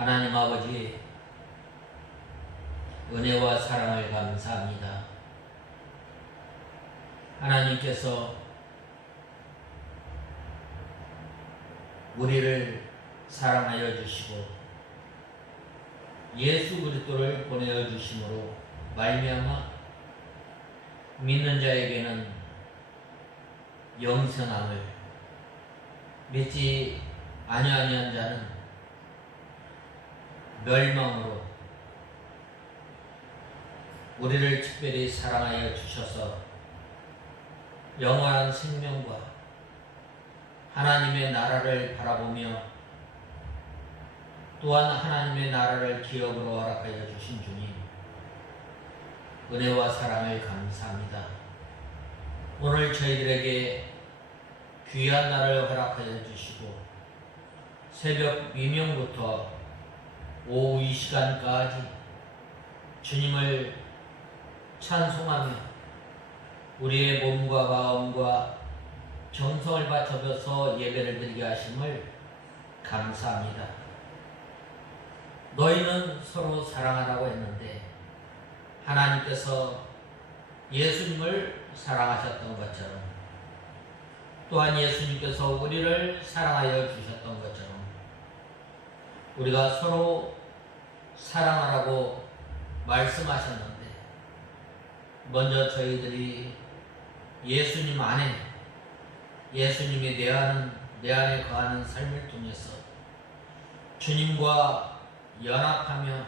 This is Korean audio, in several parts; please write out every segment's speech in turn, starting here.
하나님 아버지, 은혜와 사랑을 감사합니다. 하나님께서 우리를 사랑하여 주시고 예수 그리스도를 보내어 주심으로 말미암아 믿는 자에게는 영생함을, 믿지 아니하는 자는 멸망으로 우리를 특별히 사랑하여 주셔서 영원한 생명과 하나님의 나라를 바라보며 또한 하나님의 나라를 기업으로 허락하여 주신 주님, 은혜와 사랑을 감사합니다. 오늘 저희들에게 귀한 날을 허락하여 주시고 새벽 미명부터 오후 이 시간까지 주님을 찬송하며 우리의 몸과 마음과 정성을 바쳐서 예배를 드리게 하심을 감사합니다. 너희는 서로 사랑하라고 했는데 하나님께서 예수님을 사랑하셨던 것처럼 또한 예수님께서 우리를 사랑하여 주셨던 것처럼 우리가 서로 사랑하라고 말씀하셨는데 먼저 저희들이 예수님 안에, 예수님이 내 안에 거하는 삶을 통해서 주님과 연합하며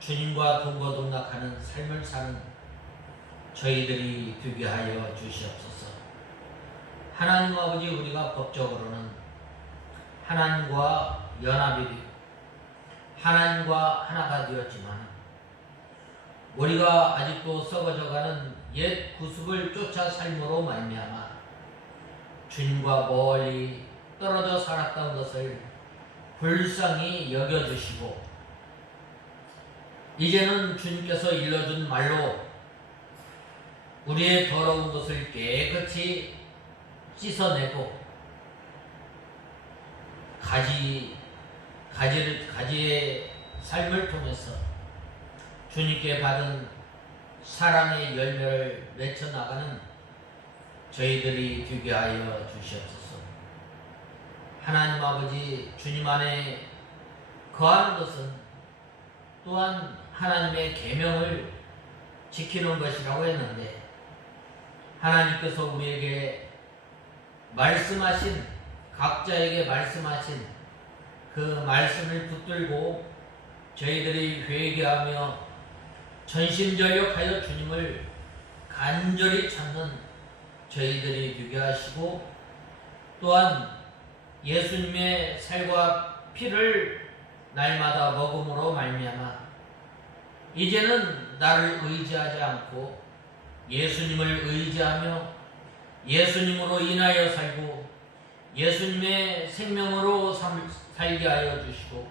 주님과 동거동락하는 삶을 사는 저희들이 되게 하여 주시옵소서. 하나님 아버지, 우리가 법적으로는 하나님과 연합이 되고 하나님과 하나가 되었지만 우리가 아직도 썩어져가는 옛 구습을 쫓아 삶으로 말미암아 주님과 멀리 떨어져 살았던 것을 불쌍히 여겨주시고 이제는 주님께서 일러준 말로 우리의 더러운 것을 깨끗이 씻어내고 가지의 삶을 통해서 주님께 받은 사랑의 열매를 맺혀나가는 저희들이 되게 하여 주시옵소서. 하나님 아버지, 주님 안에 거하는 것은 또한 하나님의 계명을 지키는 것이라고 했는데 하나님께서 우리에게 말씀하신, 각자에게 말씀하신 그 말씀을 붙들고 저희들이 회개하며 전심전력하여 주님을 간절히 찾는 저희들이 되게 하시고 또한 예수님의 살과 피를 날마다 먹음으로 말미암아 이제는 나를 의지하지 않고 예수님을 의지하며 예수님으로 인하여 살고 예수님의 생명으로 살게 하여 주시고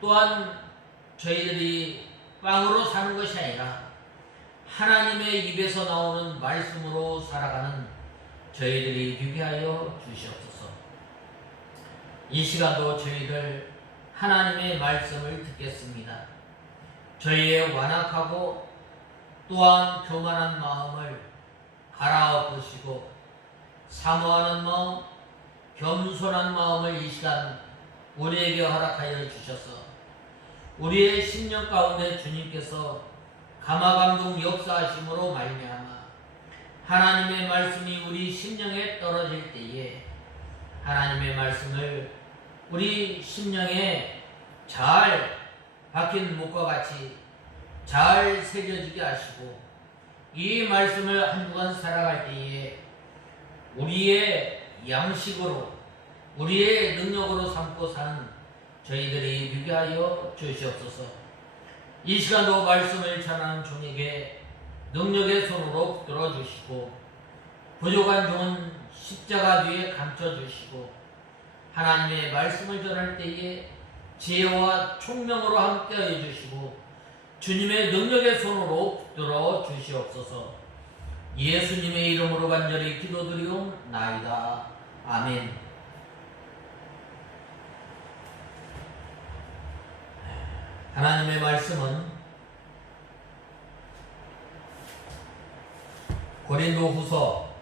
또한 저희들이 빵으로 사는 것이 아니라 하나님의 입에서 나오는 말씀으로 살아가는 저희들이 되게 하여 주시옵소서. 이 시간도 저희들 하나님의 말씀을 듣겠습니다. 저희의 완악하고 또한 교만한 마음을 갈아엎으시고 사모하는 마음, 겸손한 마음을 이 시간 우리에게 허락하여 주셔서 우리의 심령 가운데 주님께서 감화감동 역사하심으로 말미암아 하나님의 말씀이 우리 심령에 떨어질 때에 하나님의 말씀을 우리 심령에 잘 박힌 목과 같이 잘 새겨지게 하시고 이 말씀을 한 주간 살아갈 때에 우리의 양식으로 우리의 능력으로 삼고 사는 저희들이 되게 하여 주시옵소서. 이 시간도 말씀을 전하는 종에게 능력의 손으로 붙들어 주시고 부족한 종은 십자가 뒤에 감춰 주시고 하나님의 말씀을 전할 때에 지혜와 총명으로 함께하여 주시고 주님의 능력의 손으로 붙들어 주시옵소서. 예수님의 이름으로 간절히 기도드리옵나이다. 아멘. 하나님의 말씀은 고린도후서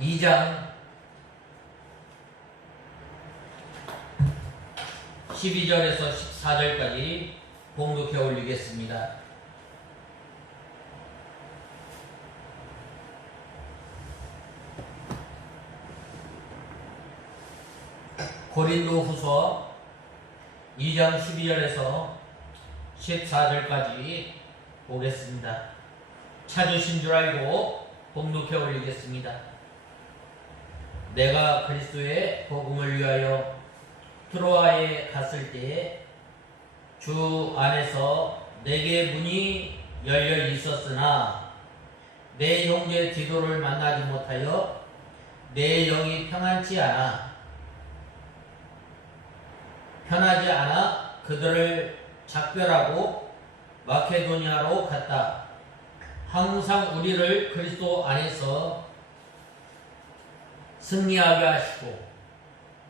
2장 12절에서 14절까지 봉독해 올리겠습니다. 고린도후서 2장 12절에서 14절까지 보겠습니다. 찾으신 줄 알고 봉독해 올리겠습니다. 내가 그리스도의 복음을 위하여 트로아에 갔을 때에 주 안에서 내게 문이 열려 있었으나 내 형제 디도를 만나지 못하여 내 영이 편하지 않아 그들을 작별하고 마케도니아로 갔다. 항상 우리를 그리스도 안에서 승리하게 하시고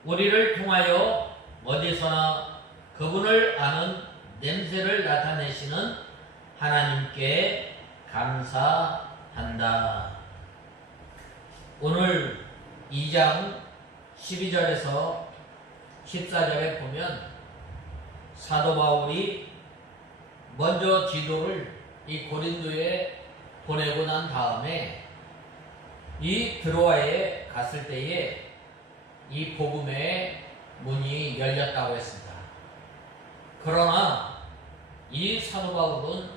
우리를 통하여 어디서나 그분을 아는 냄새를 나타내시는 하나님께 감사한다. 오늘 2장 12절에서 14절에 보면 사도 바울이 먼저 디도를 이 고린도에 보내고 난 다음에 이 드로아에 갔을 때에 이 복음의 문이 열렸다고 했습니다. 그러나 이 사도 바울은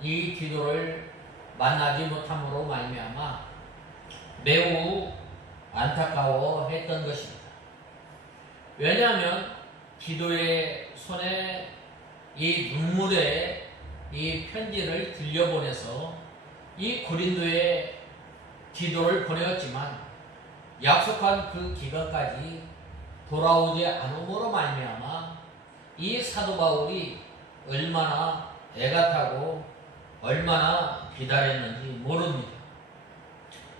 이 디도를 만나지 못함으로 말미암아 매우 안타까워했던 것입니다. 왜냐하면 디도의 손에 이 눈물의 이 편지를 들려보내서 이 고린도에 디도를 보내었지만 약속한 그 기간까지 돌아오지 않음으로 말미암아 이 사도 바울이 얼마나 애가 타고 얼마나 기다렸는지 모릅니다.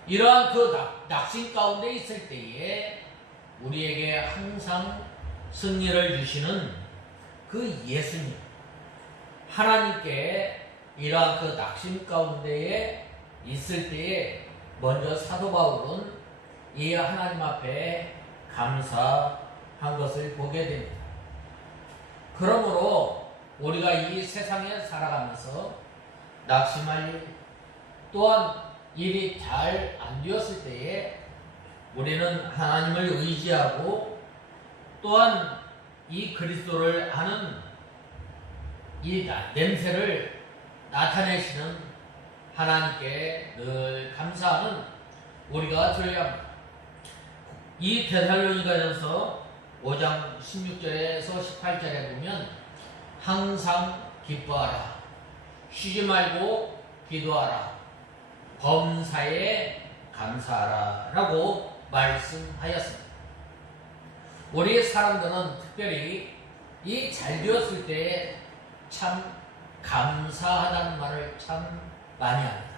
이러한 그 낙심 가운데 있을 때에 우리에게 항상 승리를 주시는 그 예수님, 하나님께 이러한 그 낙심 가운데에 있을 때에 먼저 사도 바울은 이 하나님 앞에 감사한 것을 보게 됩니다. 그러므로 우리가 이 세상에 살아가면서 낙심할 일, 또한 일이 잘 안 되었을 때에 우리는 하나님을 의지하고 또한 이 그리스도를 아는 이 냄새를 나타내시는 하나님께 늘 감사하는 우리가 되어야 합니다. 이 데살로니가전서 5장 16절에서 18절에 보면 항상 기뻐하라, 쉬지 말고 기도하라, 범사에 감사하라 라고 말씀하였습니다. 우리 사람들은 특별히 이 잘 되었을 때 참 감사하다는 말을 참 많이 합니다.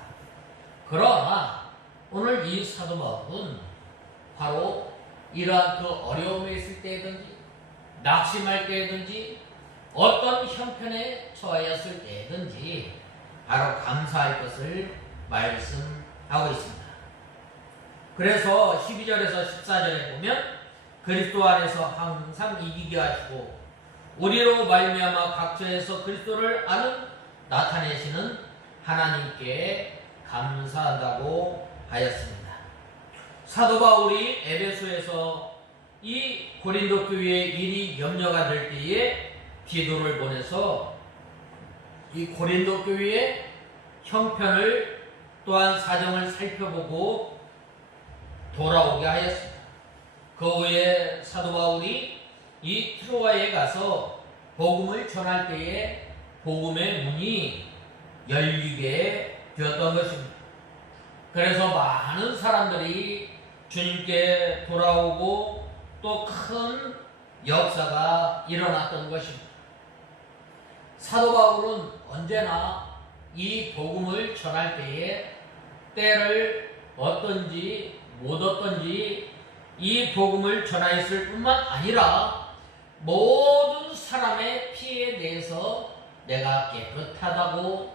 그러나 오늘 이 사도 바울은 바로 이러한 그 어려움에 있을 때든지 낙심할 때든지 어떤 형편에 처하였을 때든지 바로 감사할 것을 말씀하고 있습니다. 그래서 12절에서 14절에 보면 그리스도 안에서 항상 이기게 하시고 우리로 말미암아 각처에서 그리스도를 아는 나타내시는 하나님께 감사한다고 하였습니다. 사도 바울이 에베소에서 이 고린도 교회의 일이 염려가 될 때에 디도를 보내서 이 고린도 교회의 형편을 또한 사정을 살펴보고 돌아오게 하였습니다. 그 후에 사도 바울이 이 트로아에 가서 복음을 전할 때에 복음의 문이 열리게 되었던 것입니다. 그래서 많은 사람들이 주님께 돌아오고 또 큰 역사가 일어났던 것입니다. 사도 바울은 언제나 이 복음을 전할 때에 때를 얻든지 못 얻든지 이 복음을 전하였을 뿐만 아니라 모든 사람의 피에 대해서 내가 깨끗하다고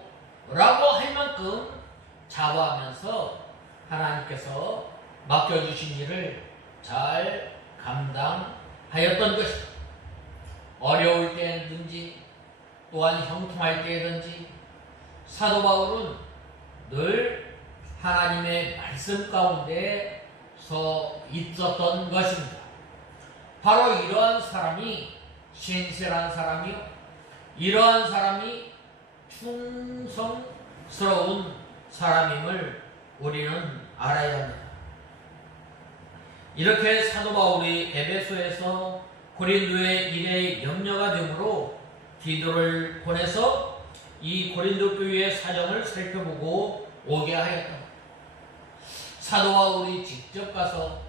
라고 할 만큼 자부하면서 하나님께서 맡겨주신 일을 잘 감당하였던 것이다. 어려울 때든지 또한 형통할 때든지 사도 바울은 늘 하나님의 말씀 가운데 서 있었던 것입니다. 바로 이러한 사람이 신실한 사람이요, 이러한 사람이 충성스러운 사람임을 우리는 알아야 합니다. 이렇게 사도 바울이 에베소에서 고린도의 일에 염려가 되므로 디도를 보내서 이 고린도 교회의 사정을 살펴보고 오게 하였다. 사도 바울이 직접 가서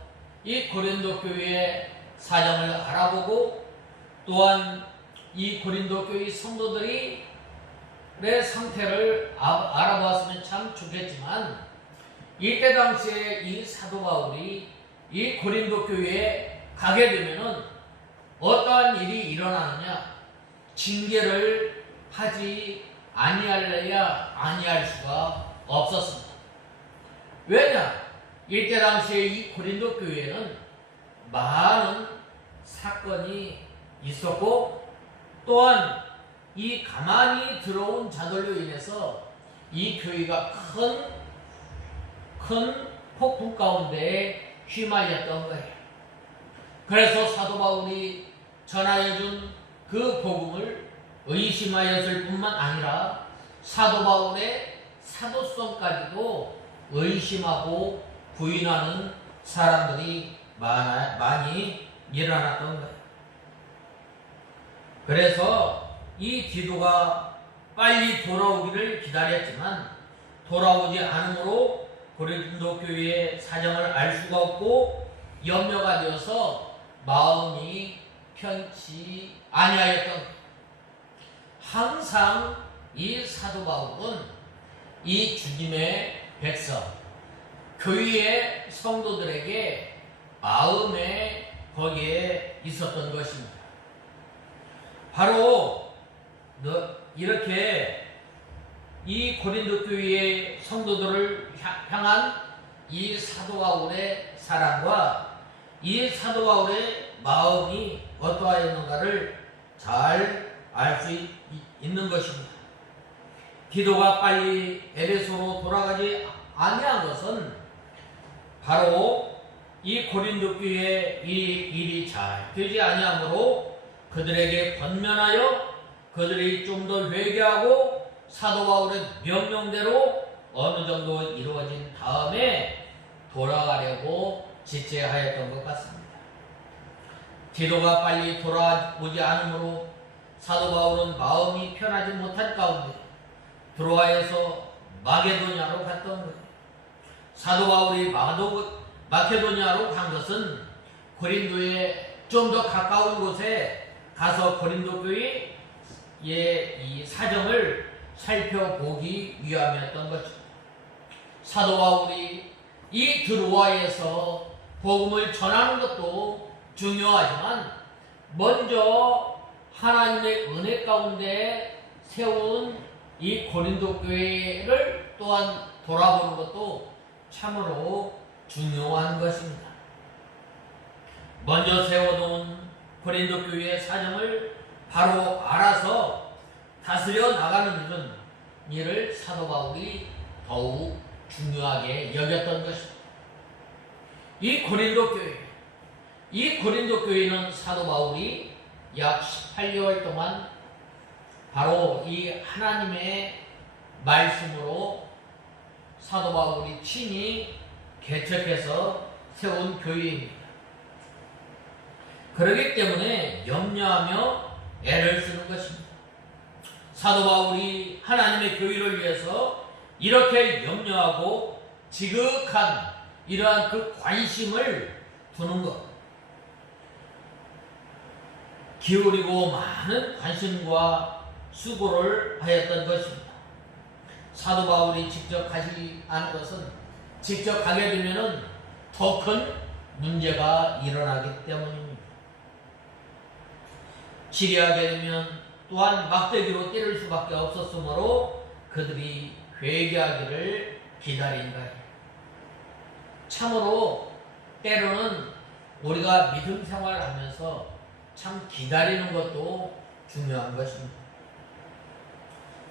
이 고린도 교회의 사정을 알아보고 또한 이 고린도 교회 성도들의 상태를 알아보았으면 참 좋겠지만, 이때 당시에 이 사도 바울이 이 고린도 교회에 가게 되면은 어떠한 일이 일어나느냐, 징계를 하지 아니할래야 아니할 수가 없었습니다. 왜냐? 이때 당시에 이 고린도 교회에는 많은 사건이 있었고, 또한 이 가만히 들어온 자들로 인해서 이 교회가 큰 폭풍 가운데 휘말렸던 거예요. 그래서 사도 바울이 전하여준 그 복음을 의심하였을 뿐만 아니라 사도 바울의 사도성까지도 의심하고 부인하는 사람들이 많이 일어났던 거예요. 그래서 이 디도가 빨리 돌아오기를 기다렸지만 돌아오지 않으므로 고린도 교회의 사정을 알 수가 없고 염려가 되어서 마음이 편치 아니하였던 거예요. 항상 이 사도 바울은 이 주님의 백성, 교회의 성도들에게 마음에 거기에 있었던 것입니다. 바로 이렇게 이 고린도 교회의 성도들을 향한 이 사도 바울의 사랑과 이 사도 바울의 마음이 어떠하였는가를 잘 알 수 있는 것입니다. 디도가 빨리 에베소로 돌아가지 아니한 것은 바로 이 고린도 교회의 이 일이 잘 되지 아니하므로 그들에게 권면하여 그들이 좀 더 회개하고 사도 바울의 명령대로 어느 정도 이루어진 다음에 돌아가려고 지체하였던 것 같습니다. 디도가 빨리 돌아오지 않으므로 사도 바울은 마음이 편하지 못한 가운데 들어와서 마게도냐로 갔던 거예요. 사도 바울이 마케도냐로 간 것은 고린도에 좀 더 가까운 곳에 가서 고린도 교회의 이 사정을 살펴보기 위함이었던 것입니다. 사도 바울이 이 드로아에서 복음을 전하는 것도 중요하지만 먼저 하나님의 은혜 가운데 세운 이 고린도 교회를 또한 돌아보는 것도 참으로 중요한 것입니다. 먼저 세워놓은 고린도 교회의 사정을 바로 알아서 다스려 나가는 일을 사도 바울이 더욱 중요하게 여겼던 것입니다. 이 고린도 교회는 사도 바울이 약 18개월 동안 바로 이 하나님의 말씀으로 사도 바울이 친히 개척해서 세운 교회입니다. 그렇기 때문에 염려하며 애를 쓰는 것입니다. 사도 바울이 하나님의 교회를 위해서 이렇게 염려하고 지극한 이러한 그 관심을 두는 것, 기울이고 많은 관심과 수고를 하였던 것입니다. 사도 바울이 직접 가지 않은 것은 직접 가게 되면 더 큰 문제가 일어나기 때문입니다. 치리하게 되면 또한 막대기로 때릴 수밖에 없었으므로 그들이 회개하기를 기다린다. 참으로 때로는 우리가 믿음 생활하면서 참 기다리는 것도 중요한 것입니다.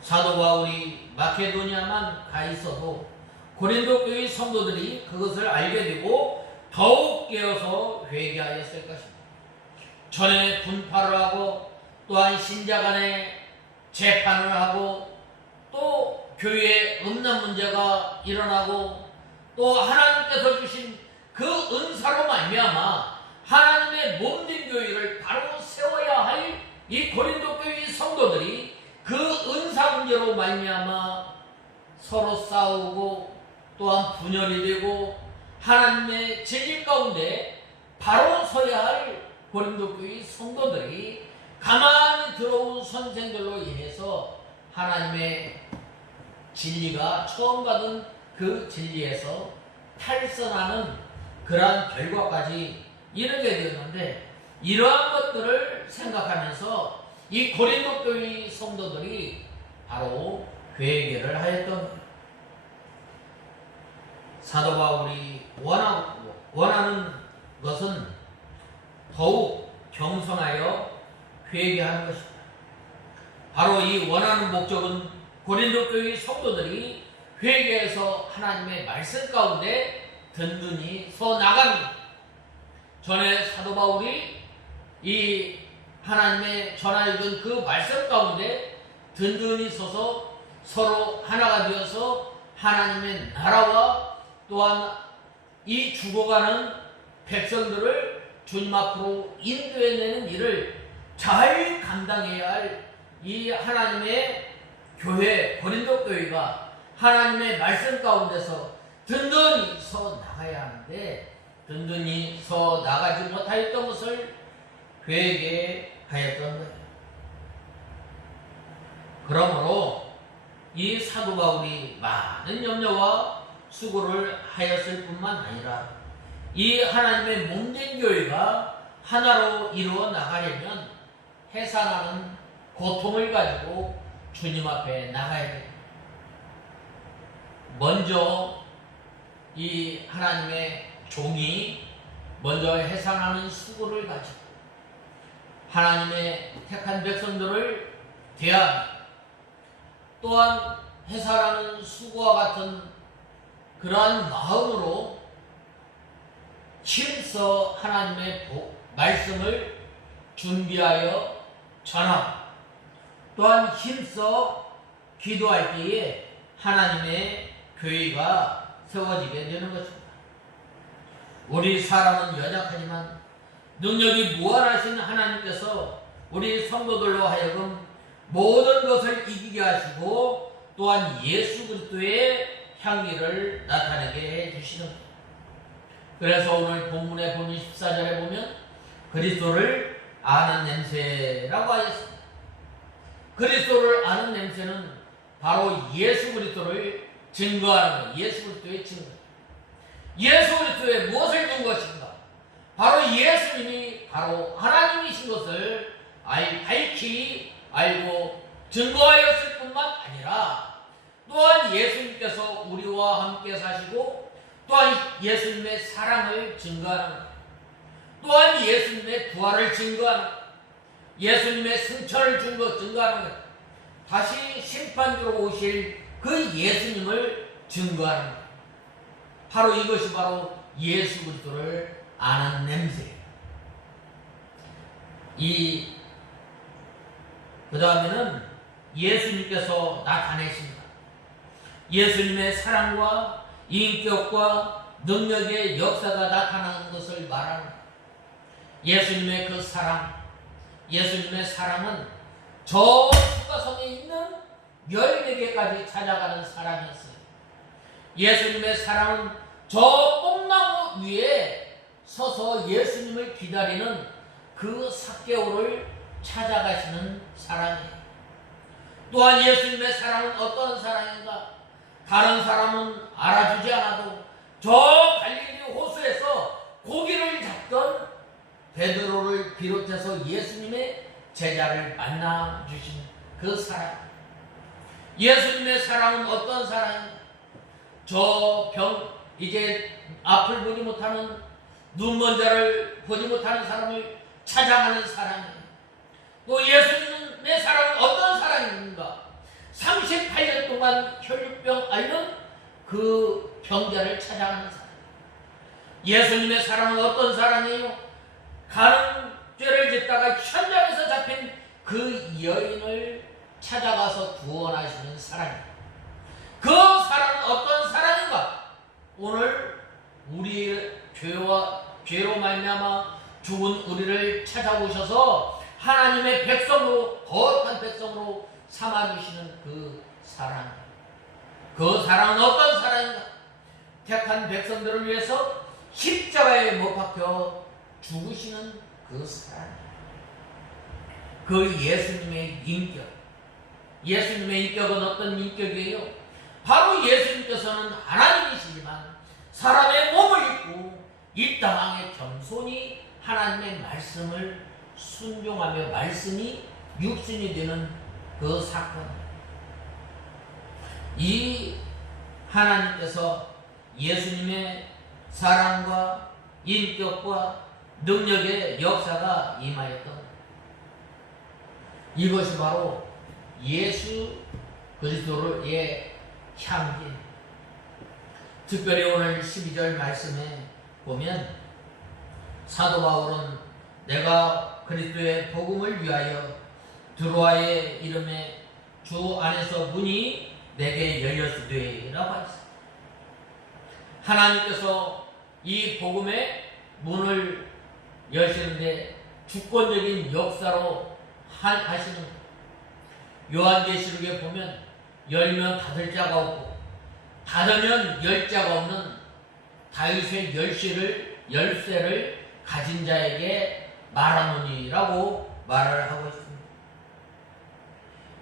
사도 바울이 마케도니아만 가 있어도 고린도 교회 성도들이 그것을 알게 되고 더욱 깨어서 회개하였을 것입니다. 전에 분파를 하고 또한 신자 간에 재판을 하고 또 교회에 음란 문제가 일어나고 또 하나님께서 주신 그 은사로 말미암아 하나님의 몸된 교회를 바로 세워야 할 이 고린도 교회 성도들이 그 은사 문제로 말미암아 서로 싸우고 또한 분열이 되고 하나님의 진리 가운데 바로 서야 할 고린도 교회 성도들이 가만히 들어온 선생들로 인해서 하나님의 진리가 처음 받은 그 진리에서 탈선하는 그러한 결과까지 이르게 되었는데, 이러한 것들을 생각하면서 이 고린도 교회 성도들이 바로 회개를 하였던 거예요. 사도 바울이 원하는 것은 더욱 겸손하여 회개하는 것입니다. 바로 이 원하는 목적은 고린도 교회 성도들이 회개해서 하나님의 말씀 가운데 든든히 서 나갑니다. 전에 사도 바울이 이 하나님의 전하여준 그 말씀 가운데 든든히 서서 서로 하나가 되어서 하나님의 나라와 또한 이 죽어가는 백성들을 주님 앞으로 인도해내는 일을 잘 감당해야 할 이 하나님의 교회, 고린도 교회가 하나님의 말씀 가운데서 든든히 서 나가야 하는데 든든히 서 나가지 못하였던 것을 회개하였던 거예요. 그러므로 이 사도 바울이 많은 염려와 수고를 하였을 뿐만 아니라 이 하나님의 몸된 교회가 하나로 이루어 나가려면 해산하는 고통을 가지고 주님 앞에 나가야 돼요. 먼저 이 하나님의 종이 먼저 해산하는 수고를 가지고 하나님의 택한 백성들을 대하며 또한 해산하는 수고와 같은 그러한 마음으로 힘써 하나님의 말씀을 준비하여 전하고 또한 힘써 기도할 때에 하나님의 교회가 세워지게 되는 것입니다. 우리 사람은 연약하지만 능력이 무한하신 하나님께서 우리 성도들로 하여금 모든 것을 이기게 하시고 또한 예수 그리스도의 향기를 나타내게 해주시는 것. 그래서 오늘 본문에 보면 14절에 보면 그리스도를 아는 냄새라고 하였습니다. 그리스도를 아는 냄새는 바로 예수 그리스도를 증거하는 것, 예수 그리스도의 증거. 예수 그리스도의 무엇을 준 것인가? 바로 예수님이 바로 하나님이신 것을 밝히 알고 증거하였을 뿐만 아니라 또한 예수님께서 우리와 함께 사시고 또한 예수님의 사랑을 증거하는 것, 또한 예수님의 부활을 증거하는 것, 예수님의 승천을 증거하는 것, 다시 심판주로 오실 그 예수님을 증거하는 것. 바로 이것이 바로 예수 그리스도를 아는 냄새예요. 그 다음에는 예수님께서 나타내십니다. 예수님의 사랑과 인격과 능력의 역사가 나타나는 것을 말하는 것. 예수님의 그 사랑, 예수님의 사랑은 저 수가성에 있는 14개까지 찾아가는 사랑이었어요. 예수님의 사랑은 저 뽕나무 위에 서서 예수님을 기다리는 그 삭개오를 찾아가시는 사랑이에요. 또한 예수님의 사랑은 어떤 사랑인가? 다른 사람은 알아주지 않아도 저 갈릴리 호수에서 고기를 잡던 베드로를 비롯해서 예수님의 제자를 만나 주신 그 사랑. 예수님의 사랑은 어떤 사랑인가? 저 이제 앞을 보지 못하는, 눈먼 자를 보지 못하는 사람을 찾아가는 사랑이에요. 또 예수님의 사랑은 어떤 사랑인가? 38년 동안 혈류병 앓는 그 병자를 찾아가는 사랑. 예수님의 사랑은 어떤 사랑이에요? 가는 죄를 짓다가 현장에서 잡힌 그 여인을 찾아가서 구원하시는 사랑이에요. 그 사랑은 어떤 사랑인가? 오늘 우리의 죄로 말미암아 죽은 우리를 찾아오셔서 하나님의 백성으로, 거룩한 백성으로 삼아주시는 그 사랑. 그 사랑은 어떤 사랑인가? 택한 백성들을 위해서 십자가에 못 박혀 죽으시는 그 사랑. 그 예수님의 인격. 예수님의 인격은 어떤 인격이에요? 바로 예수님께서는 하나님이시지만 사람의 몸을 입고 이 땅에 겸손히 하나님의 말씀을 순종하며 말씀이 육신이 되는 그 사건. 이 하나님께서 예수님의 사랑과 인격과 능력의 역사가 임하였던, 이것이 바로 예수 그리스도의 향기. 특별히 오늘 12절 말씀에 보면 사도 바울은 내가 그리스도의 복음을 위하여 드로아의 이름에 주 안에서 문이 내게 열렸으되 라고 하셨습니다. 하나님께서 이 복음의 문을 여시는데 주권적인 역사로 하시는 것. 요한계시록에 보면 열면 닫을 자가 없고 닫으면 열 자가 없는 다윗의 열쇠를 가진 자에게 말하노니라고 말을 하고 있습니다.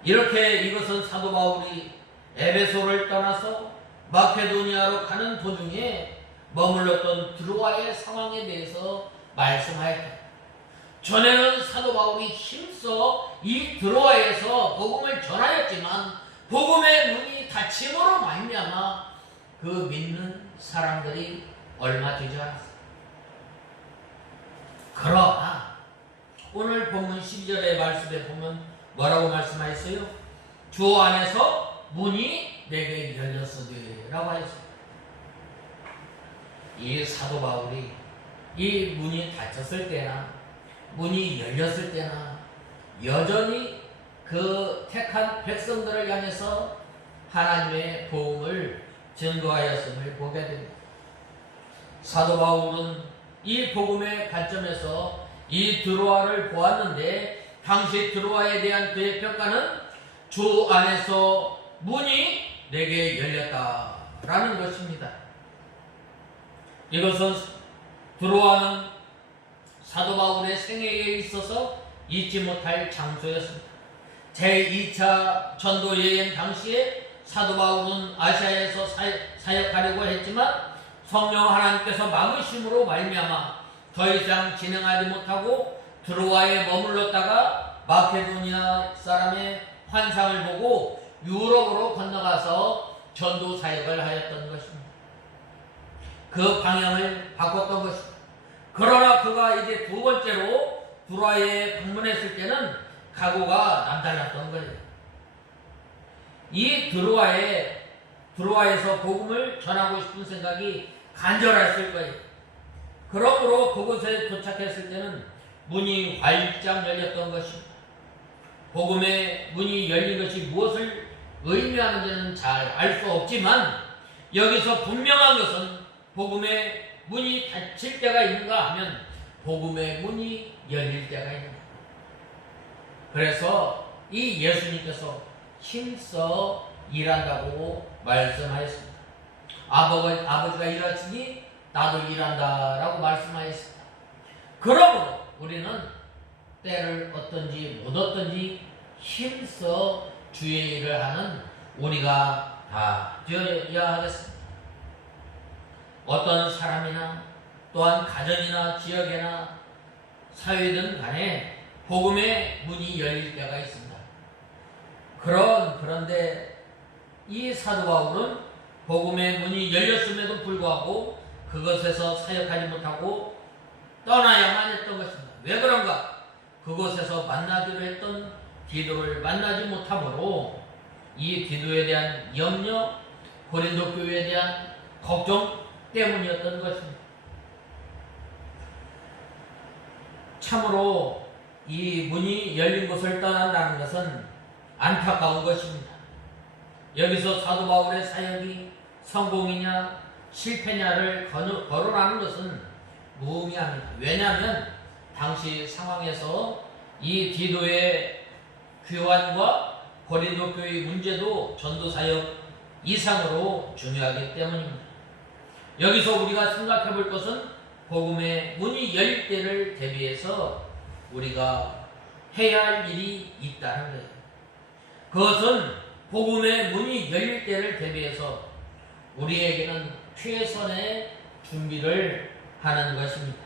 이렇게 이것은 사도 바울이 에베소를 떠나서 마케도니아로 가는 도중에 머물렀던 드로아의 상황에 대해서 말씀하였다. 전에는 사도 바울이 힘써 이 드로아에서 복음을 전하였지만 복음의 문이 닫힘으로 말미암아 그 믿는 사람들이 얼마 되지 않았습니다. 그러나 오늘 본문 12절의 말씀에 보면 뭐라고 말씀하셨어요? 주 안에서 문이 내게 열렸으되 라고 하였습니다. 이 사도 바울이 이 문이 닫혔을 때나 문이 열렸을 때나 여전히 그 택한 백성들을 향해서 하나님의 복음을 증거하였음을 보게 됩니다. 사도 바울은 이 복음의 관점에서 이 드로아를 보았는데 당시 드로아에 대한 그의 평가는 주 안에서 문이 내게 열렸다라는 것입니다. 이것은 드로아는 사도 바울의 생애에 있어서 잊지 못할 장소였습니다. 제2차 전도 여행 당시에 사도 바울은 아시아에서 사역하려고 했지만 성령 하나님께서 막으심으로 말미암아 더 이상 진행하지 못하고 드로아에 머물렀다가 마케도니아 사람의 환상을 보고 유럽으로 건너가서 전도 사역을 하였던 것입니다. 그 방향을 바꿨던 것입니다. 그러나 그가 이제 두 번째로 드로아에 방문했을 때는 각오가 남달랐던 거예요. 이 드로아에서 복음을 전하고 싶은 생각이 간절했을 거예요. 그러므로 그곳에 도착했을 때는 문이 활짝 열렸던 것입니다. 복음의 문이 열린 것이 무엇을 의미하는지는 잘 알 수 없지만 여기서 분명한 것은 복음의 문이 닫힐 때가 있는가 하면 복음의 문이 열릴 때가 있는가. 그래서 이 예수님께서 힘써 일한다고 말씀하였습니다. 아버지가 일하시니 나도 일한다라고 말씀하였습니다. 그러므로 우리는 때를 얻든지 못 얻든지 힘써 주의 일을 하는 우리가 다 되어야 하겠습니다. 어떤 사람이나 또한 가정이나 지역이나 사회든 간에 복음의 문이 열릴 때가 있습니다. 그런데 이 사도 바울은 복음의 문이 열렸음에도 불구하고 그것에서 사역하지 못하고 떠나야만 했던 것입니다. 왜 그런가? 그곳에서 만나기로 했던 디도를 만나지 못하므로 이 디도에 대한 염려, 고린도 교회에 대한 걱정 때문이었던 것입니다. 참으로 이 문이 열린 곳을 떠난다는 것은 안타까운 것입니다. 여기서 사도 바울의 사역이 성공이냐 실패냐를 거론하는 것은 무의미합니다. 왜냐하면 당시 상황에서 이 디도의 교환과 고린도 교회의 문제도 전도사역 이상으로 중요하기 때문입니다. 여기서 우리가 생각해 볼 것은 복음의 문이 열릴 때를 대비해서 우리가 해야 할 일이 있다는 거예요. 그것은 복음의 문이 열릴 때를 대비해서 우리에게는 최선의 준비를 하는 것입니다.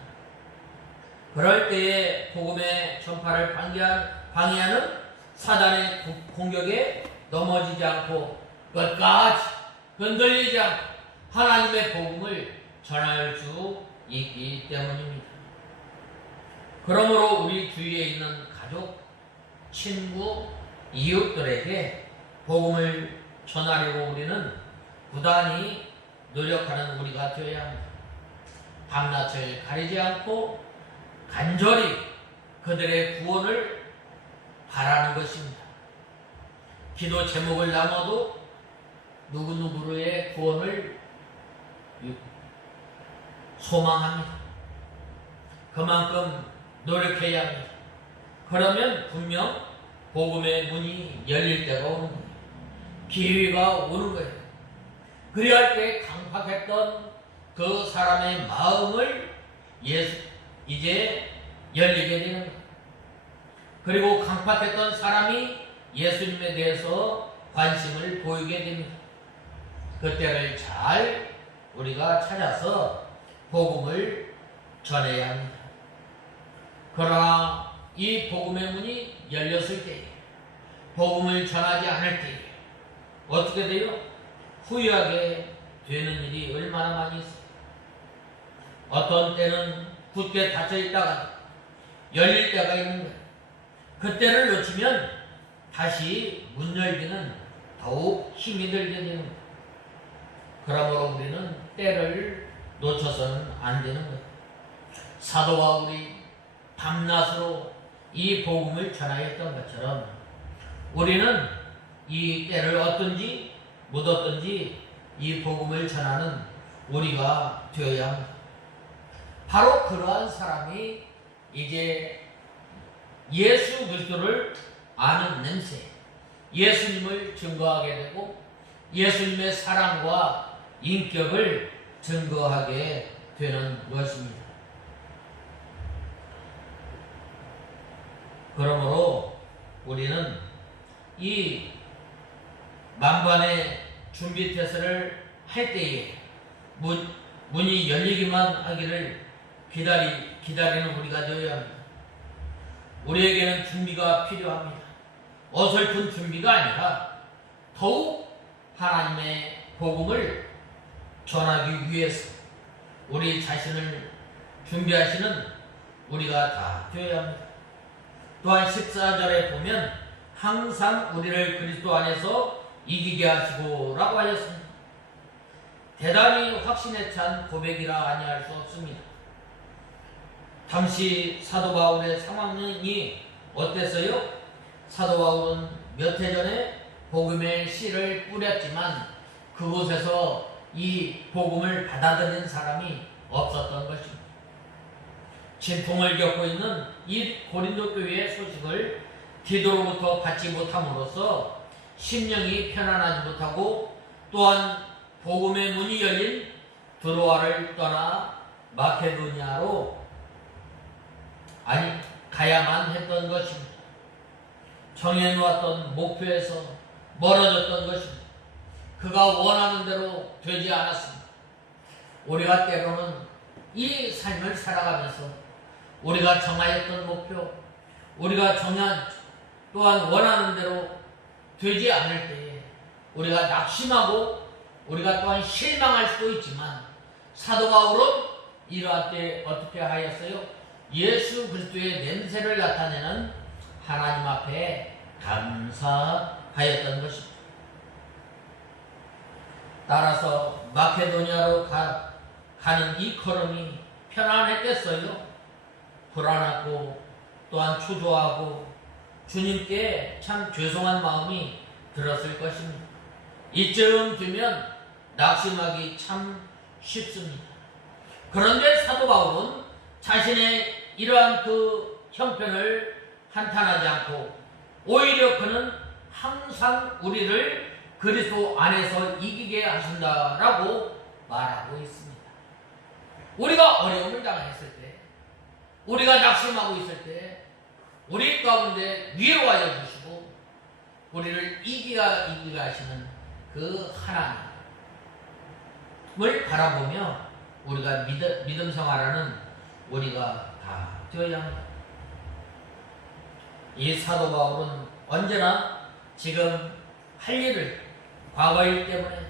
그럴 때에 복음의 전파를 방해하는 사단의 공격에 넘어지지 않고 끝까지 흔들리지 않고 하나님의 복음을 전할 수 있기 때문입니다. 그러므로 우리 주위에 있는 가족, 친구, 이웃들에게 복음을 전하려고 우리는 부단히 노력하는 우리가 되어야 합니다. 밤낮을 가리지 않고 간절히 그들의 구원을 바라는 것입니다. 기도 제목을 나눠도 누구누구의 구원을 소망합니다. 그만큼 노력해야 합니다. 그러면 분명 복음의 문이 열릴 때가 오는 거예요. 기회가 오는 거예요. 그리할 때 강팍했던 그 사람의 마음을 이제 열리게 되는 거예요. 그리고 강팍했던 사람이 예수님에 대해서 관심을 보이게 됩니다. 그때를 잘 우리가 찾아서 복음을 전해야 합니다. 그러나 이 복음의 문이 열렸을 때, 복음을 전하지 않을 때 어떻게 돼요? 후회하게 되는 일이 얼마나 많이 있어요. 어떤 때는 굳게 닫혀 있다가 열릴 때가 있는 거예요. 그때를 놓치면 다시 문 열기는 더욱 힘이 들게 되는 거예요. 그러므로 우리는 때를 놓쳐서는 안 되는 거예요. 사도 바울이 밤낮으로 이 복음을 전하였던 것처럼 우리는 이 때를 얻든지 못 얻든지 이 복음을 전하는 우리가 되어야 합니다. 바로 그러한 사람이 이제 예수 그리스도를 아는 냄새, 예수님을 증거하게 되고 예수님의 사랑과 인격을 증거하게 되는 것입니다. 그러므로 우리는 이 만반의 준비 태세를 할 때에 문이 열리기만 하기를 기다리는 우리가 되어야 합니다. 우리에게는 준비가 필요합니다. 어설픈 준비가 아니라 더욱 하나님의 복음을 전하기 위해서 우리 자신을 준비하시는 우리가 다 되어야 합니다. 또한 14절에 보면 항상 우리를 그리스도 안에서 이기게 하시고 라고 하였습니다. 대단히 확신에 찬 고백이라 아니할 수 없습니다. 당시 사도 바울의 상황이 어땠어요? 사도 바울은 몇 해 전에 복음의 씨를 뿌렸지만 그곳에서 이 복음을 받아들인 사람이 없었던 것입니다. 진통을 겪고 있는 이 고린도 교회의 소식을 디도로부터 받지 못함으로써 심령이 편안하지 못하고 또한 복음의 문이 열린 드로아를 떠나 마케도니아로 가야만 했던 것입니다. 정해놓았던 목표에서 멀어졌던 것입니다. 그가 원하는 대로 되지 않았습니다. 우리가 때로는 이 삶을 살아가면서 우리가 정하였던 목표, 우리가 또한 원하는 대로 되지 않을 때에 우리가 낙심하고 우리가 또한 실망할 수도 있지만 사도 바울은 이러한 때 어떻게 하였어요? 예수 그리스도의 냄새를 나타내는 하나님 앞에 감사하였던 것입니다. 따라서 마케도니아로 가는 이 걸음이 편안했겠어요? 불안하고 또한 초조하고 주님께 참 죄송한 마음이 들었을 것입니다. 이쯤 되면 낙심하기 참 쉽습니다. 그런데 사도 바울은 자신의 이러한 그 형편을 한탄하지 않고 오히려 그는 항상 우리를 그리스도 안에서 이기게 하신다라고 말하고 있습니다. 우리가 어려움을 당했을 때, 우리가 낙심하고 있을 때 우리 가운데 위로하여 주시고 우리를 이기게 하시는 그 하나님을 바라보며 우리가 믿음 생활하는 우리가 다 되어야 합니다. 이 사도 바울은 언제나 지금 할 일을 과거일 때문에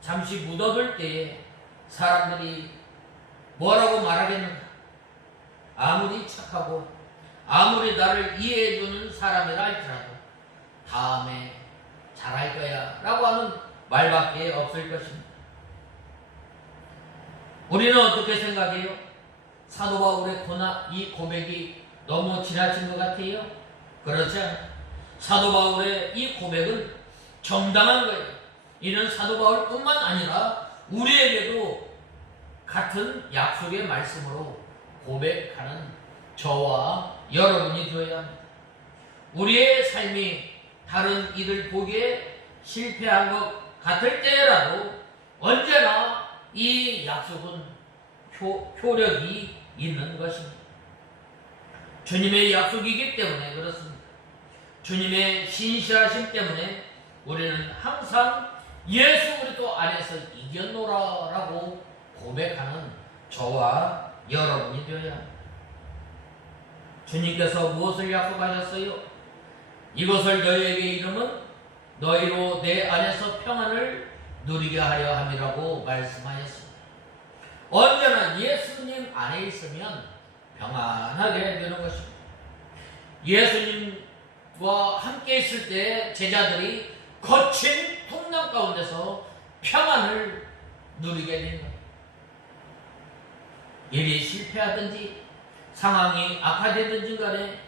잠시 묻어둘 때에 사람들이 뭐라고 말하겠는가? 아무리 착하고 아무리 나를 이해해주는 사람이라 할지라도 다음에 잘할 거야 라고 하는 말밖에 없을 것입니다. 우리는 어떻게 생각해요? 사도 바울의 이 고백이 너무 지나친 것 같아요? 그렇지 않아요. 사도 바울의 이 고백은 정당한 거예요. 이는 사도 바울뿐만 아니라 우리에게도 같은 약속의 말씀으로 고백하는 저와 여러분이 되어야 합니다. 우리의 삶이 다른 이들 보기에 실패한 것 같을 때라도 언제나 이 약속은 효력이 있는 것입니다. 주님의 약속이기 때문에 그렇습니다. 주님의 신실하심 때문에 우리는 항상 예수 그리스도 안에서 이겼노라라고 고백하는 저와 여러분이 되어야 합니다. 주님께서 무엇을 약속하셨어요? 이것을 너희에게 이름은 너희로 내 안에서 평안을 누리게 하려 함이라고 말씀하셨습니다. 언제나 예수님 안에 있으면 평안하게 되는 것입니다. 예수님과 함께 있을 때 제자들이 거친 풍랑 가운데서 평안을 누리게 된 거예요. 일이 실패하든지 상황이 악화되든지 간에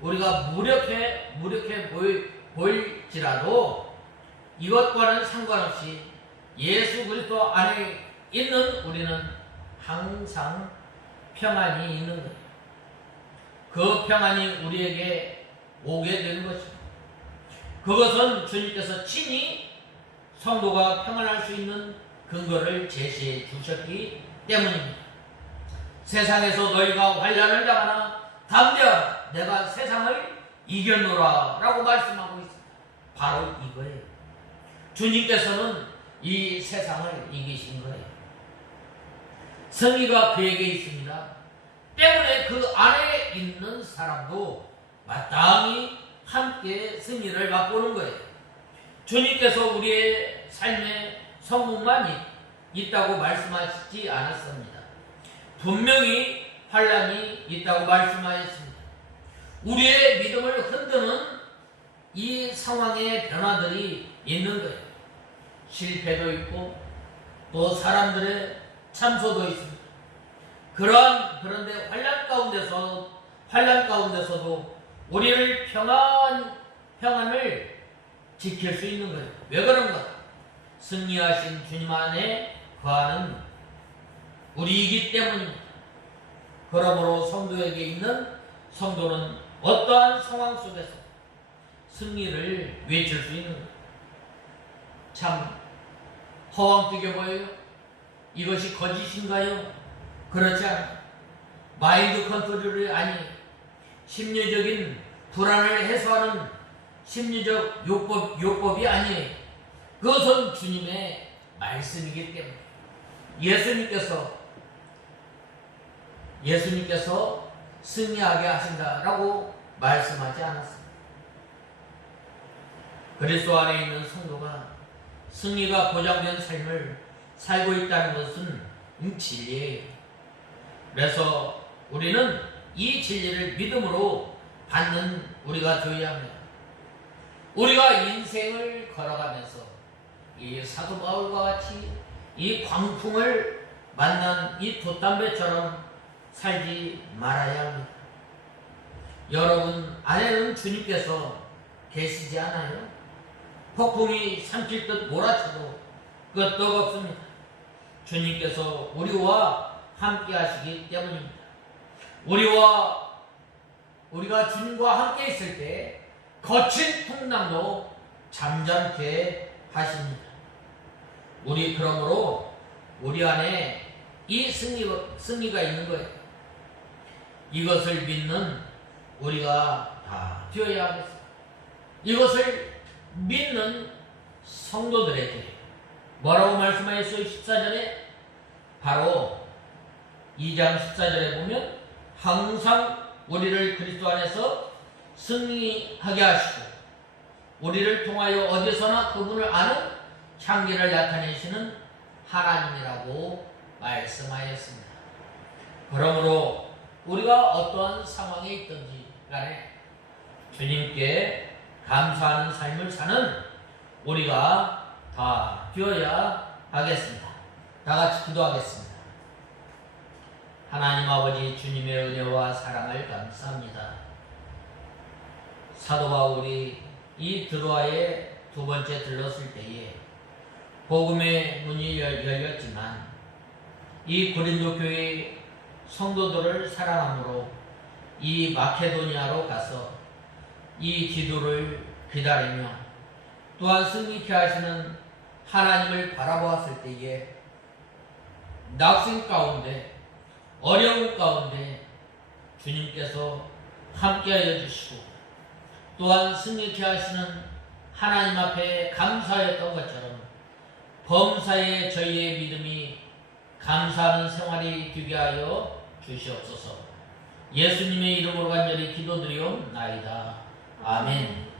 우리가 무력해 보일지라도 이것과는 상관없이 예수 그리스도 안에 있는 우리는 항상 평안이 있는 거예요. 그 평안이 우리에게 오게 되는 것입니다. 그것은 주님께서 친히 성도가 평안할 수 있는 근거를 제시해 주셨기 때문입니다. 세상에서 너희가 환난을 당하나 담대하라 내가 세상을 이겼노라 라고 말씀하고 있습니다. 바로 이거예요. 주님께서는 이 세상을 이기신 거예요. 승리가 그에게 있습니다. 때문에 그 안에 있는 사람도 마땅히 함께 승리를 맛보는 거예요. 주님께서 우리의 삶에 성공만 있다고 말씀하시지 않았습니다. 분명히 환난이 있다고 말씀하셨습니다. 우리의 믿음을 흔드는 이 상황의 변화들이 있는 거예요. 실패도 있고 또 사람들의 참소도 있습니다. 그런데 환난 가운데서도 우리를 평안을 지킬 수 있는 거예요. 왜 그런가? 승리하신 주님 안에 거하는 우리이기 때문입니다. 그러므로 성도에게 있는 성도는 어떠한 상황 속에서 승리를 외칠 수 있는 거예요. 참 허황되게 보여요. 이것이 거짓인가요? 그렇지 않아요. 마인드 컨트롤이 아니에요. 심리적인 불안을 해소하는 심리적 요법이 아니에요. 그것은 주님의 말씀이기 때문에 예수님께서 승리하게 하신다라고 말씀하지 않았습니다. 그리스도 안에 있는 성도가 승리가 보장된 삶을 살고 있다는 것은 진리예요. 그래서 우리는 이 진리를 믿음으로 받는 우리가 되어야 합니다. 우리가 인생을 걸어가면서 이 사도 바울과 같이 이 광풍을 만난 이 돛담배처럼 살지 말아야 합니다. 여러분 안에는 주님께서 계시지 않아요? 폭풍이 삼킬 듯 몰아쳐도 끄떡없습니다. 주님께서 우리와 함께 하시기 때문입니다. 우리가 주님과 함께 있을 때 거친 풍랑도 잠잠케 하십니다. 그러므로 우리 안에 이 승리가 있는 거예요. 이것을 믿는 우리가 다 되어야 하겠습니다. 이것을 믿는 성도들에게 뭐라고 말씀하셨어요? 14절에 바로 2장 14절에 보면 항상 우리를 그리스도 안에서 승리하게 하시고 우리를 통하여 어디서나 그분을 아는 향기를 나타내시는 하나님이라고 말씀하였습니다. 그러므로 우리가 어떠한 상황에 있든지 간에 주님께 감사하는 삶을 사는 우리가 다 되어야 하겠습니다. 다 같이 기도하겠습니다. 하나님 아버지, 주님의 은혜와 사랑을 감사합니다. 사도 바울이 이 드로아에 두 번째 들렀을 때에 복음의 문이 열렸지만 이 고린도 교회 성도들을 사랑함으로 이 마케도니아로 가서 이 기도를 기다리며 또한 승리케 하시는 하나님을 바라보았을 때에 낙심 가운데 어려움 가운데 주님께서 함께하여 주시고 또한 승리케 하시는 하나님 앞에 감사하였던 것처럼 범사에 저희의 믿음이 감사하는 생활이 되게 하여 주시옵소서. 예수님의 이름으로 간절히 기도드리옵나이다. 아멘.